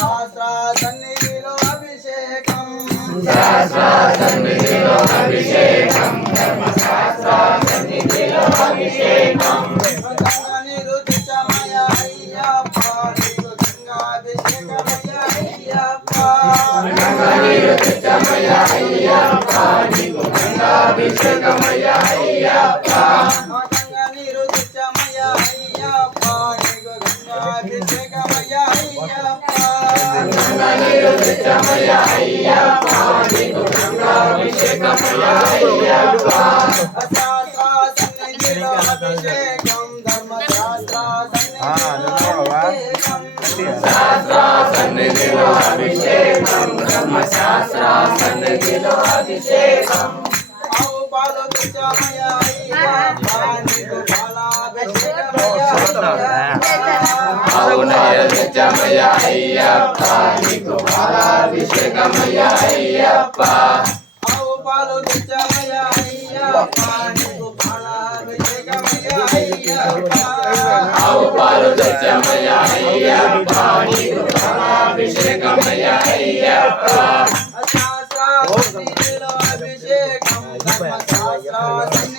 శాస్త్ర సన్నిధిలో అభిషేకం. గంగాని రుచిచమయ అయ్యప్ప. నీకు గంగాభిషేకమయ అయ్యప్ప. గంగాని శాస్త్ర సన్నిధిలో అభిషేకం ధర్మశాస్త్ర సన్నిధిలో అభిషేకం ఆవు పాలు తుచ్చమయ అయ్యప్ప నిత్యమయ అయ్యప్ప నీకు పాలాభిషేకమయ అయ్యప్ప ఆవు పాలు తుచ్చమయ అయ్యప్ప నీకు పాలాభిషేకమయ అయ్యప్ప ఆవు పాలు నిత్యమయ అయ్యప్ప నీకు పాలాభిషేకమయ అయ్యప్ప శాస్త్ర సన్నిధిలో అభిషేకం ధర్మశాస్త్ర సన్నిధిలో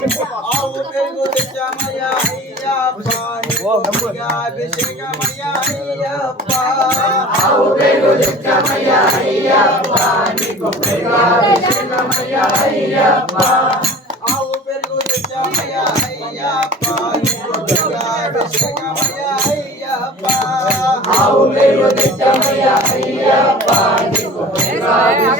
పెరుగు తెచ్చమయ అయ్యప్ప నీకు అభిషేకమయ అయ్యప్ప ఆవు పెరుగు నిత్యమయ అయ్యప్ప నీకు ప్రేమాభిషేకమయ అయ్యప్ప ఆవు పెరుగు తెచ్చమయ అయ్యప్ప నీకు అభిషేకమయ అయ్యప్ప ఆవు పెరుగు నిత్యమయ అయ్యప్ప నీకు ప్రేమాభిషేకమయ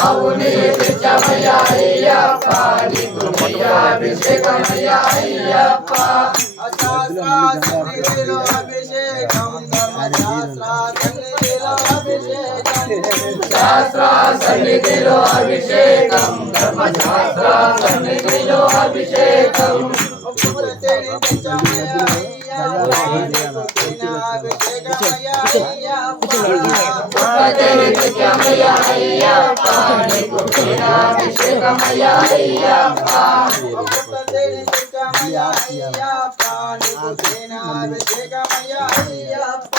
అవునే నిత్యమయ అయ్యప్ప నీకు నీరాభిషేకమయ అయ్యప్ప శాస్త్ర అభిషేకం అభిషేకం అభిషేకం అభిషేకం అయ్యప్ప నీకు అభిషేకమయ అయ్యప్ప భక్తని నిత్యమయ అయ్యప్ప నీకు నీరాభిషేకమయ అయ్యప్ప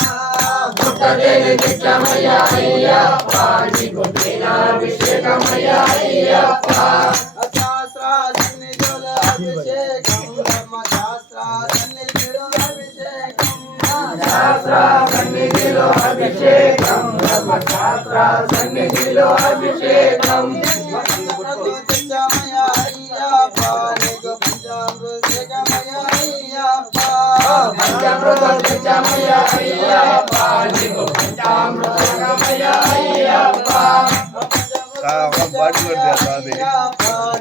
అయ్యప్ప అయ్యప్ప నీకు నీరాభిషేకమయ అయ్యప్ప శాస్త్ర సన్నిధిలో అభిషేకం ధర్మశాస్త్ర సన్నిధిలో అభిషేకం. శాస్త్ర సన్నిధిలో అభిషేకం. అభిషేకం తెచ్చమయ అయ్యప్ప. నీకు పంచామృతమయ అయ్యప్ప. పంచామృతం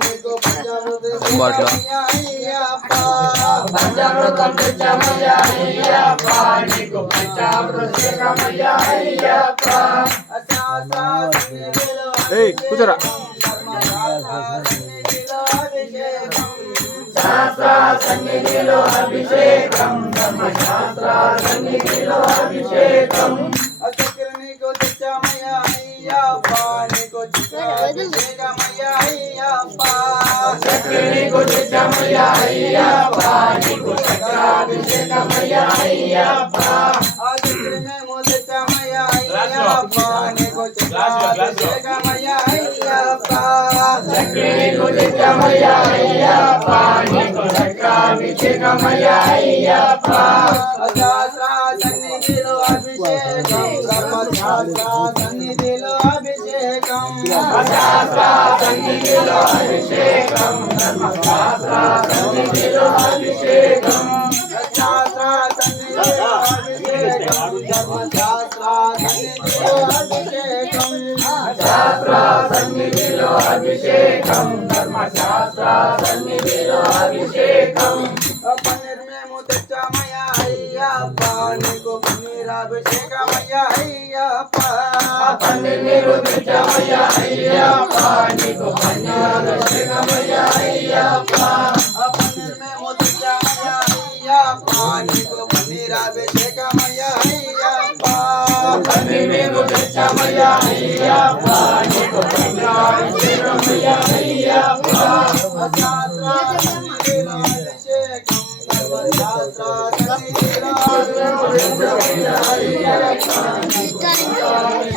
నీకు పంచామృతమయ అయ్యప్ప. పంచామృతం నిత్యమయ అయ్యప్ప నీకు పంచామృతమయ అయ్యప్ప కూతురా శాస్త్ర సన్నిధిలో అభిషేకం ధర్మశాస్త్ర సన్నిధిలో అభిషేకం నీకు నిత్యమయ అయ్యప్ప నీకు చక్రాభిషేకమయ అయ్యప్ప మేము తెచ్చమయ అయ్యప్ప నీకు అభిషేకమయ అయ్యప్ప నీకు నిత్యమయ అయ్యప్ప నీకు చక్రాభిషేకమయ అయ్యప్ప సహస్ర సన్నిధిలో అభిషేకం సన్నిధిలో अभिषेकम अभिषेकम सन्निधिलो अभिषेकम धर्मशास्त्र सन्निधिलो अभिषेकम पनीर में मुदच्चा मया अय्या पानी को पनीर अभिषेक పన్నీర్ నీరు తెచ్చమయ్యా అయ్యప్ప నీకు పన్నీర్ అభిషేకమయ్యా అయ్యప్ప పన్నీర్ మేము తెచ్చామయ్యా అయ్యప్ప నీకు పన్నీర్ అభిషేకమయ్యా అయ్యప్ప పన్నీర్ నీరు తెచ్చమయ్యా అయ్యప్ప నీకు పన్నీర్ అభిషేకమయ్యా అయ్యప్ప శాస్త్ర సన్నిధిలో అభిషేకం సర్వశాస్త్ర సన్నిధిలో అభిషేకం మేము తెచ్చామయ్యా అయ్యప్ప నీకు అభిషేకమయ్యా